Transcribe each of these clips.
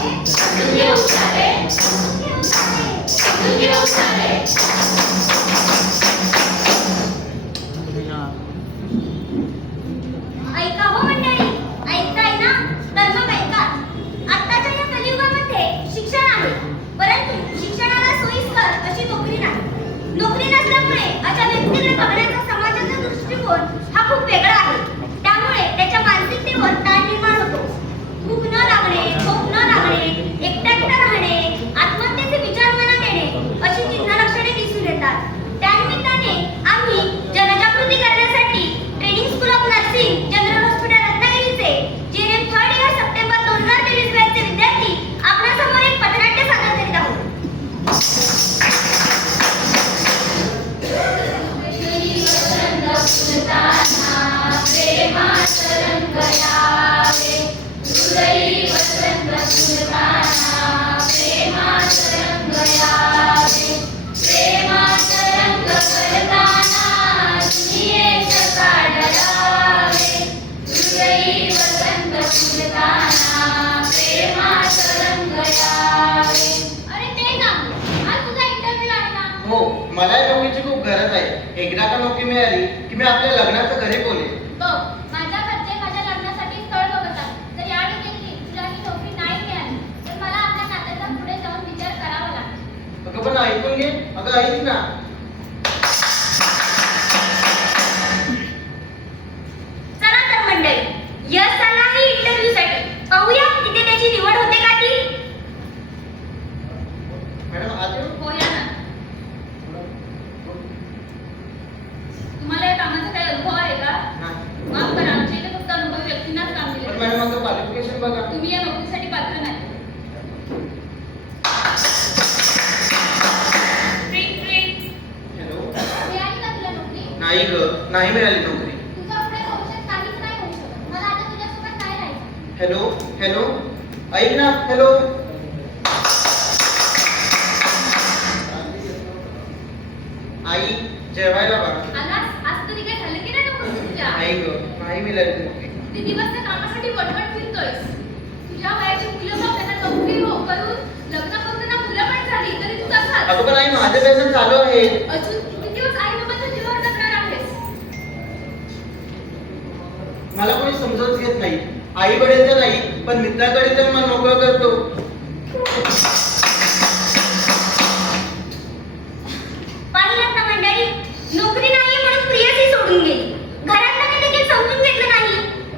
ऐका हो मंडळी, ऐकताय ना? तर मग ऐका. आत्ताच्या या कलियुगामध्ये शिक्षण आहे, परंतु शिक्षणाला सोयीस्कर अशी नोकरी नाही. नोकरी नसल्यामुळे अशा व्यक्तीकडे बघण्याचा समाजाचा दृष्टिकोन हा खूप वेगळा आहे. त्यामुळे त्याच्या मानसिकतेवर ताण निर्माण होतो. भूक न लागणे, झोप न लागणे, एकटा राहणे, आत्महत्येचे विचार मनात येणे अशी चिन्ह लक्षणे दिसून येतात. त्यानिमित्ताने आम्ही जनजागृती करण्यासाठी training school of nursing general hospital रत्नागिरीचे JNM थर्ड इयर सप्टेंबर 2023 बॅचचे विद्यार्थी आपल्यासमोर एक पथनाट्य सादर करीत आहोत. हो, मला या नोकरीची खूप गरज आहे. एकदा का नोकरी मिळाली की मी आपल्या लग्नाचं घरी बोलेन. बघ, माझ्या घरचे माझ्या लग्नासाठी स्थळ बघतात. जर यावेळी देखील तुला ही नोकरी नाही मिळाली तर मला आपल्या नात्याचा पुढे जाऊन विचार करावा लागेल. अगं पण ऐकून घे. अगं ऐक ना. चला तर मंडळी, यश आला आहे इंटरव्ह्यूसाठी. पाहूया तिथे त्याची निवड होते का ती. मॅडम आज येऊ? हो या ना. तुम्हाला या कामाचा काही अनुभव आहे का? नाही. माफ करा, आमच्या इथे फक्त अनुभवी व्यक्तींनाच काम दिले पण जाते. मॅडम माझं क्वालिफिकेशन बघा. तुम्ही या नोकरीसाठी पात्र नाही. Trick trick. हॅलो. मिळाली का तुला नोकरी? नाही ग, नाही मिळाली नोकरी. तुझ्या पुढे भविष्यात काहीच नाही होऊ शकत. मला आता तुझ्यासोबत काय राहायचं? हॅलो हॅलो, ऐक ना. हॅलो. आई जेवायला बघा. आलास? आज तरी काय झालं की नाही नोकरी तुझ्या? नाही ग, नाही मिळाली नोकरी. किती दिवस त्या कामासाठी वटवट फिरतोयस? तुझ्या वयाची मुलं मग त्यांना नोकरी हो करून लग्न करून त्यांना मुलं पण झाली तरी तू तसाच. अगं पण आई माझे प्रयत्न चालू आहे. अजून किती दिवस आई बाबाच्या जीवावर जगणार आहेस? मला कोणी समजून घेत नाही. आई वडील तर नाही, पण मित्राकडे तर मला मोकळं करतो. पाहिलं ना मंडळी, नोकरी नाही म्हणून प्रियसी सोडून गेली. घरातल्यांनी देखील समजून घेतलं नाही.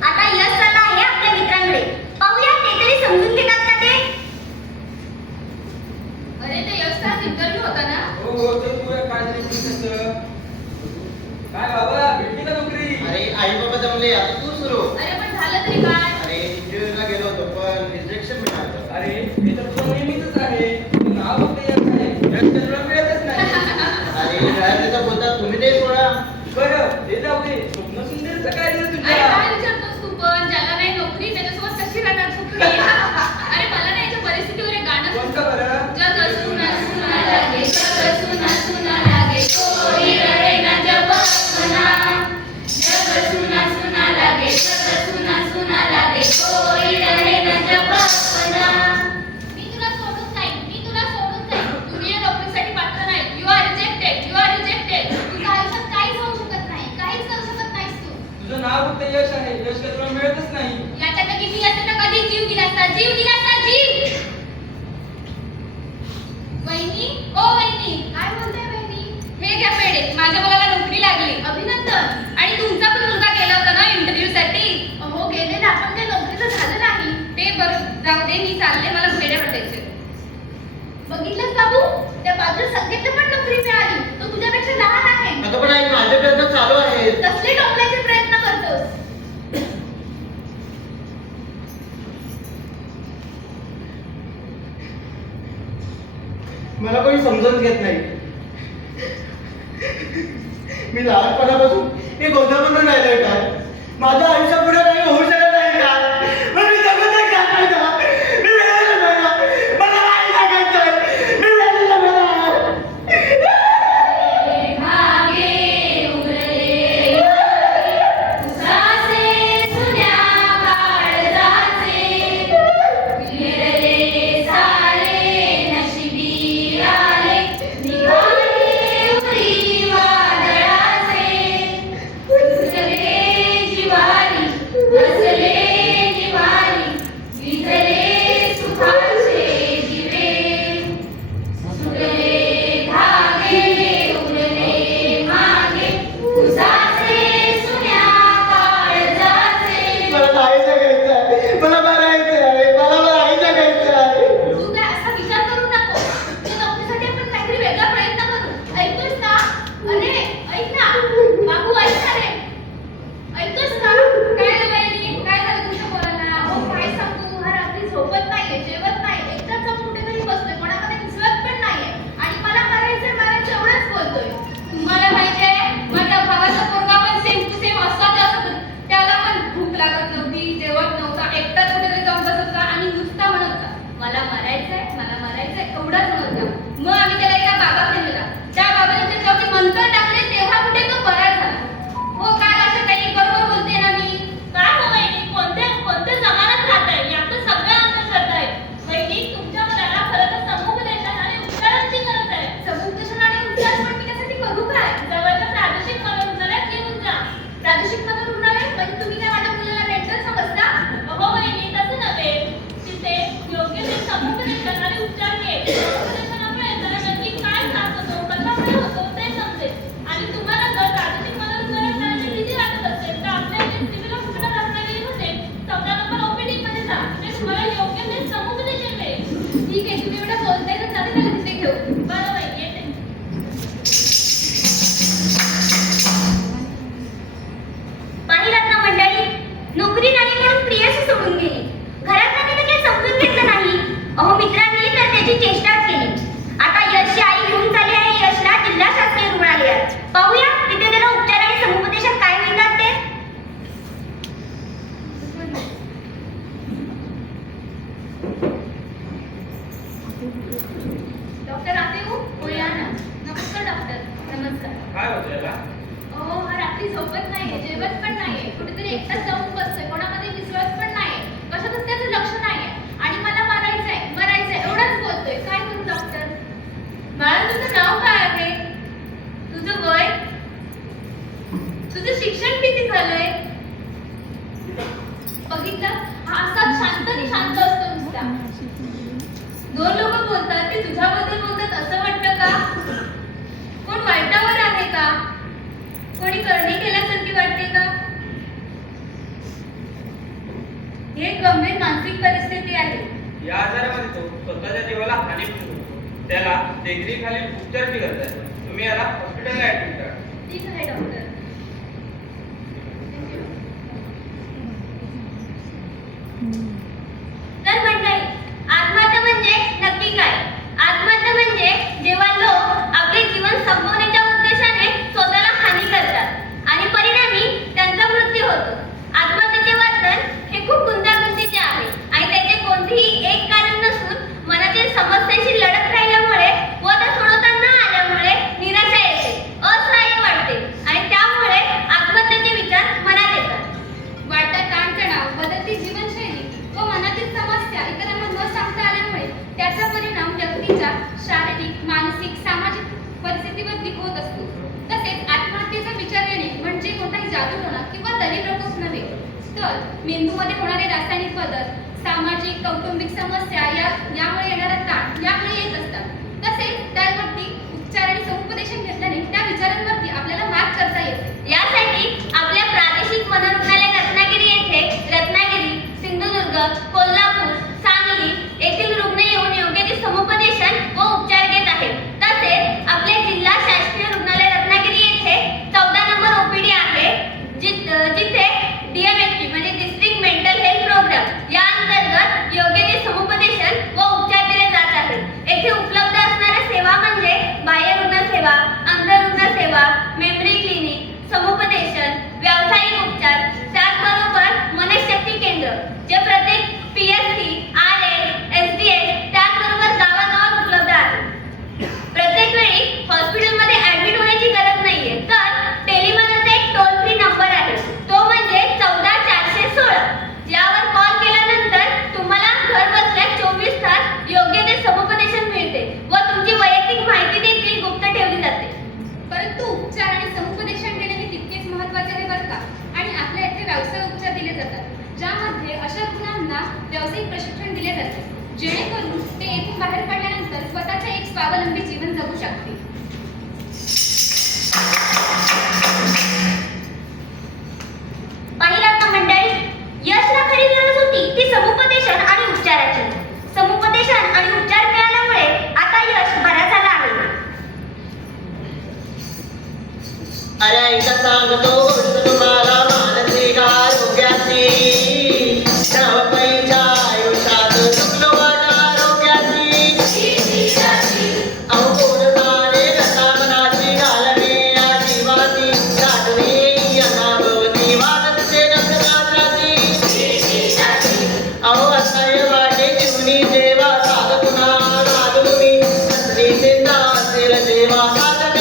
आता यश आला आहे आपल्या मित्रांकडे. पाहूया ते तरी समजून घेतात का ते. अरे ते यशचा इंटरव्ह्यू होता ना? हो ते पुढे काय तरी तसं. काय बाबा भेटली का नोकरी? अरे आई बाबा जमले, आता तू सुरू. अरे पण झालं तरी काय? अरे इंटरव्ह्यूला गेलो होतो पण रिजेक्शन मिळालं. अरे मी तर तुला नेहमीच आहे. नाव फक्त येत आहे. रस्ते तुला मिळतच नाही. अरे घरातले तर बोलतात तुम्ही ते सोडा. बरं ते जाऊ दे. स्वप्न सुंदरचं काय झालं अरे तुझ्या? काय विचारतोस तू पण? ज्याला नाही नोकरी त्याच्यासोबत कशी राहणार सुखी? अरे मला नाही याच्या परिस्थितीवर एक गाणं कोणतं बरं? जग सुना सुना लागे, जग सुना सुना लागे, कोई रहे ना जब अपना. जग सुना सुना लागे, जग सुना सुना लागे, कोई रहे ना जब अपना. मी तुला सोडून जाईन, मी तुला सोडून जाईन. तुम्ही या नोकरीसाठी पात्र नाही. You are rejected, you are rejected. तुझ्या आयुष्यात काहीच होऊ शकत नाही, काहीच करू शकत नाहीस तू. तुझं नाव फक्त यश आहे. यश काय तुला मिळतच नाही. याच्यात किती असते तर कधी जीव दिला असता, जीव दिला असता, जीव. वहिनी, ओ वहिनी, काय बोलताय वहिनी? हे घ्या पेढे, माझ्या मुलाला नोकरी लागली. अभिनंदन. आणि तुमचा पण मुलगा गेला होता ना इंटरव्ह्यू साठी? हो गेलेला, पण ते नोकरीचं झालं नाही. ते बरं जाऊ दे, मी चालले, मला पेढे वाटायचे. बघितलंस बाबू, त्या बाजूला संकेतला पण नोकरी मिळाली. तो तुझ्यापेक्षा लहान आहे. अगं पण आई माझे प्रयत्न चालू आहेत. कसले टोपल्याचे प्रयत्न करतोस? मला कोणी समजून घेत नाही. मी लहानपणापासून मी गोंधळ म्हणून राहिलोय काय. माझ्या आयुष्यापुढे काही होऊ शकत नाही का. पण मी जगत नाही का करायचा. मी वेळेला बघा. मला नाही जगायचंय. मी वेळेला बघा. भागे उरले सासे सुन्या काळजाचे, फिरले ठीक आहे, तुम्ही एवढं बोलताय तर चालेल मला तिथे घेऊ. बरं बाई, येते. पाहिलात ना मंडळी, नोकरी नाही म्हणून प्रियसी सोडून गेली. घरात तिने काही समजून घेतलं नाही. अहो मित्रांनी तर त्याची चेष्टाच केली. आता यशची आई घेऊन चालली आहे यशला जिल्हा शासकीय रुग्णालयात. पाहूया तिथे त्याला उपचार आणि समुपदेशन काय मिळतात ते. डॉक्टर आते हो या ना. नमस्कार डॉक्टर. नमस्कार. काय होतं याला? अहो हा रात्री झोपत नाहीये, जेवत पण नाहीये, कुठेतरी एकटाच जाऊन बसतोय, कोणामध्ये मिसळत पण नाहीये, कशातच त्याचं लक्ष नाहीये आणि मला मरायचंय एवढंच बोलतोय. काय करू डॉक्टर? बाळा तुझं नाव काय आहे? तुझं वय? तुझं शिक्षण किती झालंय? बघितलं, हा असा शांत असतो नुसता. दोन लोक बोलतात ते तुझ्याबद्दल बोलतात असं वाटतं का? कोण वाईटावर आहे का? कोणी करणी केल्यासारखी वाटते का? ही एक गंभीर मानसिक परिस्थिती आहे. या आजारामध्ये तो स्वतःच्या जीवाला हानी पोहोचवतो. त्याला देखरेखीखालील उपचार बिघडत आहे. तुम्ही याला हॉस्पिटलला ऍडमिट करा. ठीक आहे डॉक्टर. तर मंडळी, आत्महत्या म्हणजे नक्की काय? आत्महत्या म्हणजे जेव्हा लोक आपले जीवन संपवण्याच्या उद्देशाने स्वतःला हानी करतात आणि परिणामी त्यांचा मृत्यू होतो. आत्महत्येचे वर्तन हे खूप गुंतागुंतीचे आहे आणि त्याचे कोणतेही एक कारण नसून मनातील समस्यांशी लढत राहिल्यामुळे व त्या सोडवता न आल्यामुळे निराशा येते, असहाय्य वाटते आणि त्यामुळे आत्महत्येचे विचार मनात येतात. वाढता ताणतणाव, बदलती जीवनशैली व मनातील समस्या इतरांना न सांगता आल्यामुळे त्याचा परिणाम व्यक्तीच्या शारीरिक, मानसिक, सामाजिक परिस्थितीवर होत असतो. तसेच आत्महत्येचा विचार येणे म्हणजे कोणताही जादूटोणा किंवा दलित नव्हे, तर मेंदूमध्ये होणारे रासायनिक बदल, सामाजिक कौटुंबिक समस्या यामुळे येणारा ताण यामुळे येत असतात. तसेच त्यावरती उपचार आणि समुपदेशन घेतल्याने त्या विचारांवरती आपल्याला मात करता येते. यासाठी आपल्या प्रादेशिक मनोरुग्णालय रत्नागिरी, सिंधुदुर्ग, कोल्हापूर, सांगली येथील रुग्ण येऊन योग्य ते समुपदेशन व उपचार घेत आहेत. तसेच आपले जिल्हा शासकीय रुग्णालय रत्नागिरी येथे 14 नंबर ओपीडी आहे, जिथे DMHP म्हणजे डिस्ट्रिक्ट मेंटल हेल्थ प्रोग्राम या अंतर्गत योग्य ते समुपदेशन व उपचार दिले जात आहेत. येथे उपलब्ध असणाऱ्या सेवा म्हणजे बाह्य रुग्ण सेवा, अंतरुग्ण सेवा, मेमरी क्लिनिक, समुपदेशन, व्यावसायिक उपचार, त्याचबरोबर मनशक्ती केंद्र जे प्रत्येक PSC, RA, SDH त्याचबरोबर गावागावात उपलब्ध आहे. प्रत्येक वेळी हॉस्पिटलमध्ये ऍडमिट होण्याची गरज नाहीये, तर टेलिमनाचा एक टोल फ्री नंबर आहे, तो म्हणजे 14 416. यावर कॉल केल्यानंतर तुम्हाला घर बसल्या 24 तास योग्य ते समुपदेशन मिळते व तुमची वैयक्तिक माहिती देखील गुप्त ठेवली जाते. परंतु उपचार आणि समुपदेशन देणे हे तितकेच महत्त्वाचे आहे बरं का. आणि आपल्या इथे व्यावसायिक उपचार दिले जातात, ज्यामध्ये अशा रुग्णांना व्यावसायिक प्रशिक्षण दिले जाते, जेणेकरून ते येथून बाहेर पडल्यानंतर स्वतःचे एक स्वावलंबी जीवन जगू शकतील. पाहिलात ना मंडळी, यशला खरी गरज होती ती समुपदेशन आणि उपचाराची. समुपदेशन आणि उपचार मिळाल्यामुळे आता यश बरा झाला आहे. अरे इथं सांगतो गोष्ट तुम्हाला मानसिक आरोग्याची, धावपळीच्या आयुष्यात चुकलो वाटा आरोग्याची. अहो कोण जाणे कसा मनाची घालणे या जीवाची साठणे अनाभवती वादते रक्तदासाची. अहो असह्य वाटे जीवनी जेव्हा साध पुन्हा घालूनी कसली चिंता असेल जेव्हा साध